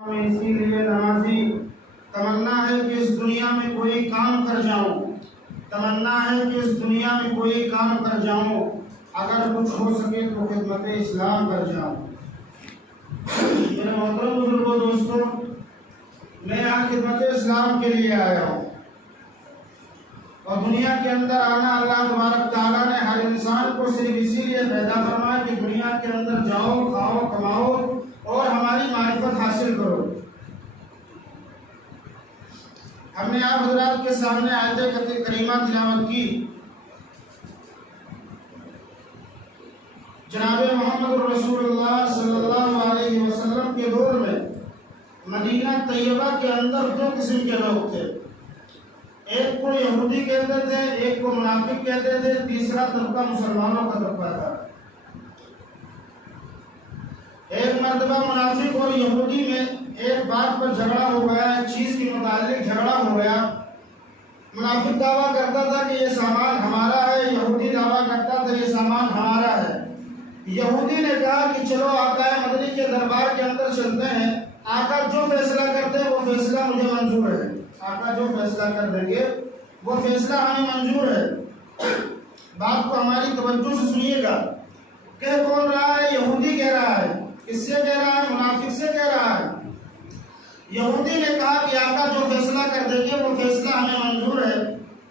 میں اسی لیے نمازی تمنا ہے کہ اس دنیا میں کوئی کام کر جاؤں، تمنا ہے کہ اس دنیا میں کوئی کام کر جاؤں، اگر کچھ ہو سکے تو خدمت اسلام کر جاؤں۔ میرے محترم بزرگوں دوستوں، میں یہاں خدمت اسلام کے لیے آیا ہوں، اور دنیا کے اندر آنا اللہ تبارک تعالیٰ نے ہر انسان کو صرف اسی لیے پیدا فرمایا کہ دنیا کے اندر جاؤ، کھاؤ، کماؤ اور ہماری معرفت حاصل کرو۔ ہم نے آپ حضرات کے سامنے آیت کریمہ تلاوت کی۔ جناب محمد رسول اللہ صلی اللہ علیہ وسلم کے دور میں مدینہ طیبہ کے اندر دو قسم کے لوگ تھے، ایک کو یہودی کہتے تھے، ایک کو منافق کہتے تھے، تیسرا طبقہ مسلمانوں کا طبقہ تھا۔ ایک مرتبہ منافق اور یہودی میں ایک بات پر جھگڑا ہو گیا، ایک چیز کے متعلق جھگڑا ہو گیا۔ منافق دعویٰ کرتا تھا کہ یہ سامان ہمارا ہے، یہودی دعویٰ کرتا تھا یہ سامان ہمارا ہے۔ یہودی نے کہا کہ چلو آقا مدنی کے دربار کے اندر چلتے ہیں، آقا جو فیصلہ کرتے ہیں وہ فیصلہ مجھے منظور ہے، آقا جو فیصلہ کر دیں گے وہ فیصلہ ہمیں منظور ہے۔ بات کو ہماری توجہ سے سنیے گا۔ کہہ کون رہا ہے؟ یہودی کہہ رہا ہے۔ کس سے کہہ رہا ہے؟ منافق سے کہہ رہا ہے۔ یہودی نے کہا کہ آقا جو فیصلہ کر دیں گے وہ فیصلہ ہمیں منظور ہے۔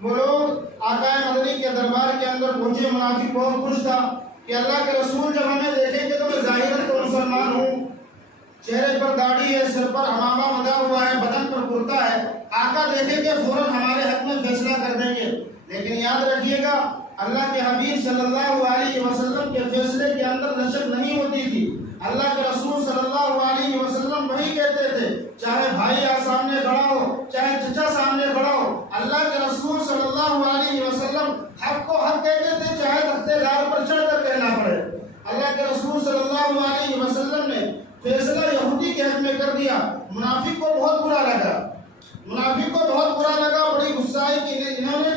وہ لوگ آقا مدنی کے دربار کے اندر پہنچے۔ منافق بہت خوش تھا کہ اللہ کے رسول جب ہمیں دیکھیں گے تو میں ظاہراً تو مسلمان ہوں، چہرے پر داڑھی ہے، سر پر عمامہ بندھا ہوا ہے، بدن پر کرتا ہے، آقا دیکھیں گے فوراً ہمارے حق میں فیصلہ کر دیں گے۔ لیکن یاد رکھیے گا، اللہ کے حبیب صلی اللہ علیہ وسلم کے فیصلے کے اندر لچک نہیں ہوتی تھی۔ اللہ کے رسول صلی اللہ علیہ وسلم وہی کہتے تھے، چاہے بھائی سامنے کھڑا ہو، چاہے چچا سامنے کھڑا ہو، اللہ کے رسول صلی اللہ علیہ وسلم حق کو حق کہتے تھے، چاہے تختے دار پر چڑھ کر کہنا پڑے۔ اللہ کے رسول صلی اللہ علیہ وسلم نے فیصلہ یہودی کے حق میں کر دیا۔ منافق کو بہت برا لگا، منافق کو بہت برا لگا، بڑی غصہ آئی کہ انہوں نے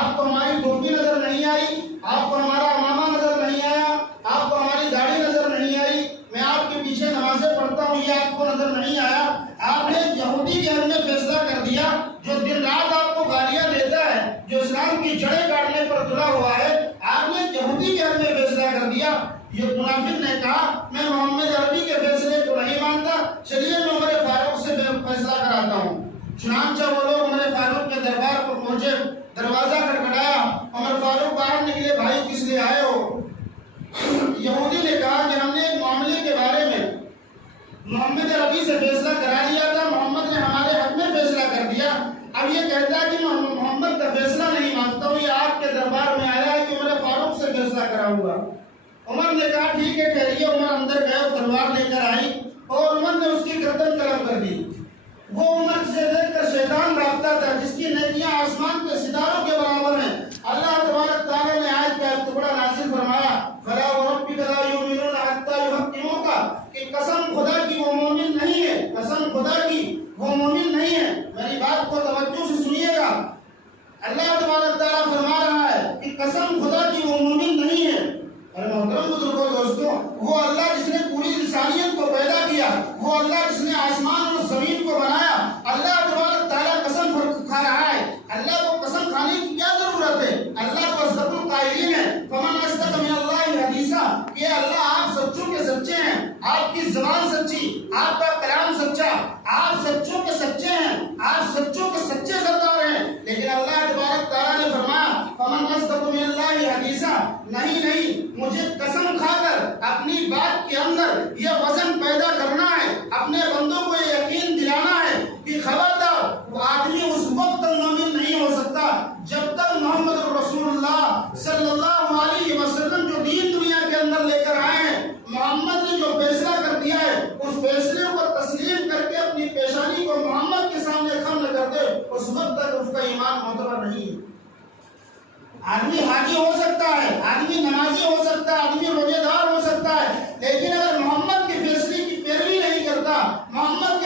آپ کو ہماری ٹوپی نظر نہیں آئی، آپ کو ہمارا امامہ نظر نہیں آیا، آپ کو ہماری داڑھی نظر نہیں آئی، میں آپ کے پیچھے نمازیں پڑھتا ہوں یہ آپ کو نظر نہیں آیا۔ آپ نے یہودی کے حق میں فیصلہ کر دیا، جو دن رات آپ کو گالیاں دیتا ہے، جو اسلام کی جڑیں کاٹنے پر تلا ہوا ہے، آپ نے یہودی کے حق میں فیصلہ کر دیا۔ یہ منافق نے کہا میں محمد عربی کے فیصلے کو نہیں مانتا، چلیے میں عمر فاروق سے فیصلہ کراتا ہوں۔ چنانچہ وہ لوگ عمر فاروق کے دربار پر پہنچے، دروازہ کھٹکھٹایا، عمر فاروق باہر نکلے، بھائی کس لیے آئے ہو؟ یہودی نے کہا کہ ہم نے ایک معاملے کے بارے میں محمد عربی سے فیصلہ کرا لیا تھا، محمد نے ہمارے حق میں فیصلہ کر دیا، اب یہ کہتا ہے کہ میں محمد کا فیصلہ نہیں مانتا ہوں، یہ آپ کے دربار میں آیا ہے کہ عمر فاروق سے فیصلہ کراؤں گا۔ عمر نے کہا ٹھیک ہے ٹھہریے۔ عمر اندر گئے، تلوار لے کر آئی اور عمر نے اس کی گردن قلم کر دی۔ وہ عمر سے دیکھ کر شیطان بھاگتا تھا، جس کی نیکیاں آسمان کے ستاروں کے برابر ہیں۔ اللہ تبارک تعالیٰ نے آیت کا ایک ٹکڑا نازل فرمایا، فَلَا وَرَبِّكَ لَا يُؤْمِنُونَ حَتَّىٰ يُحَكِّمُوكَ، کہ قسم خدا کی وہ مومن نہیں ہے، قسم خدا کی وہ مومن نہیں ہے۔ میری بات کو توجہ سے سنیے گا۔ اللہ تبارک تعالیٰ فرما رہا ہے کہ قسم خدا کی وہ مومن نہیں ہے۔ اور محترم بزرگوں دوستوں، وہ اللہ جس نے پوری انسانیت کو پیدا کیا، وہ اللہ جس نے آسمان اور زمین کو بنایا، اللہ تبارک تعالیٰ قسم کھا رہا ہے۔ اللہ کو قسم کھانے کی کیا ضرورت ہے؟ اللہ کو اصدق القائلین ہے، فمن اصدق من اللہ حدیثا، کہ اللہ آپ سچوں کے سچے ہیں، آپ کی زبان سچی، آپ کا کلام سچا، آپ سچوں کے سچے ہیں، آپ سچوں کے سچے سردار ہیں۔ لیکن اللہ تبارک تعالیٰ نے فرمایا فمن اصدق من اللہ حدیثا، نہیں مجھے قسم کھا کر اپنی بات کے اندر یہ وزن پیدا کرنا ہے، اپنے بندوں کو یہ یقین دلانا ہے کہ خبردار وہ آدمی اس وقت تک مومن نہیں ہو سکتا جب تک محمد رسول اللہ صلی اللہ علیہ وسلم جو دین دنیا کے اندر لے کر آئے ہیں، محمد نے جو فیصلہ کر دیا ہے، اس فیصلے کو تسلیم کر کے اپنی پیشانی کو محمد کے سامنے خم نہ کر دے، اس وقت تک اس کا ایمان معتبر نہیں ہے۔ آدمی حاجی ہو سکتا ہے، آدمی نمازی ہو سکتا ہے، آدمی روزے دار ہو سکتا ہے، لیکن اگر محمد کے فیصلے کی پیروی نہیں کرتا، محمد